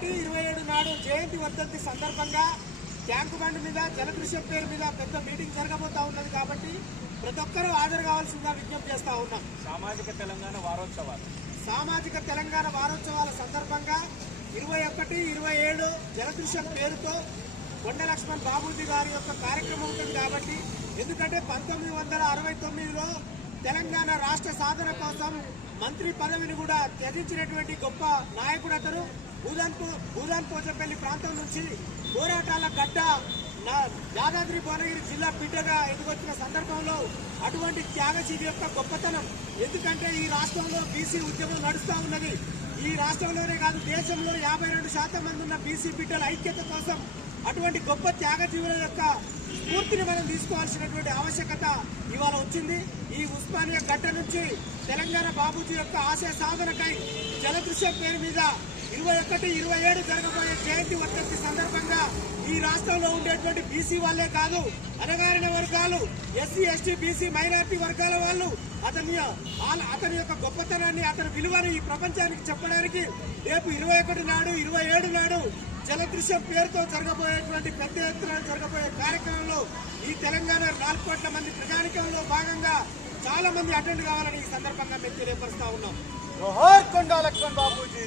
ఒకటి ఇరవై ఏడు నాడు జయంతి వర్ధంతి సందర్భంగా ట్యాంకు బండ్ మీద జలదృశ్యం పేరు మీద పెద్ద మీటింగ్ జరగబోతా ఉన్నది కాబట్టి ప్రతి ఒక్కరూ హాజరు కావాల్సిందిగా విజ్ఞప్తి చేస్తా ఉన్నాం. సామాజిక తెలంగాణ వారోత్సవాలు. సామాజిక తెలంగాణ వారోత్సవాల సందర్భంగా ఇరవై ఒకటి ఇరవై ఏడు జలదృశ్యం పేరుతో కొండ లక్ష్మణ్ బాబూజీ గారి యొక్క కార్యక్రమం ఉంటుంది కాబట్టి ఎందుకంటే పంతొమ్మిది వందల అరవై తొమ్మిదిలో తెలంగాణ రాష్ట్ర సాధన కోసం మంత్రి పదవిని కూడా త్యజించినటువంటి గొప్ప నాయకుడు అతను. భూదాన్పూర్ భూదాన్ పోచంపల్లి ప్రాంతం నుంచి పోరాటాల గడ్డ నా యాదాద్రి భువనగిరి జిల్లా బిడ్డగా ఎదుగొచ్చిన సందర్భంలో అటువంటి త్యాగశీలి యొక్క గొప్పతనం ఎందుకంటే ఈ రాష్ట్రంలో బీసీ ఉద్యమం నడుస్తూ ఉన్నది. ఈ రాష్ట్రంలోనే కాదు దేశంలో యాభై రెండు శాతం మంది ఉన్న బీసీ బిడ్డల ఐక్యత కోసం అటువంటి గొప్ప త్యాగజీవుల యొక్క స్ఫూర్తిని మనం తీసుకోవాల్సినటువంటి ఆవశ్యకత ఇవాళ వచ్చింది ఈ ఉస్మానియా గడ్డ నుంచి తెలంగాణ బాబూజీ యొక్క ఆశయ సాధనకై జలదృశ్యం పేరు మీద ఇరవై ఒకటి ఇరవై ఏడు జరగబోయే జయంతి వర్ధంతి సందర్భంగా ఈ రాష్ట్రంలో ఉండేటువంటి బీసీ వాళ్ళే కాదు అణగారిన వర్గాలు ఎస్సీ ఎస్టీ బీసీ మైనారిటీ వర్గాల వాళ్ళు అతని అతని యొక్క గొప్పతనాన్ని అతని విలువను ఈ ప్రపంచానికి చెప్పడానికి రేపు ఇరవై ఒకటి నాడు ఇరవై ఏడు నాడు జలదృశ్యం పేరుతో జరగబోయేటువంటి పెద్ద ఎత్తున జరగబోయే కార్యక్రమంలో ఈ తెలంగాణ నాలుగు కోట్ల మంది ప్రజానికంలో భాగంగా చాలా మంది అటెండ్ కావాలని ఈ సందర్భంగా మేము తెలియపరుస్తా ఉన్నాం. బాబూజీ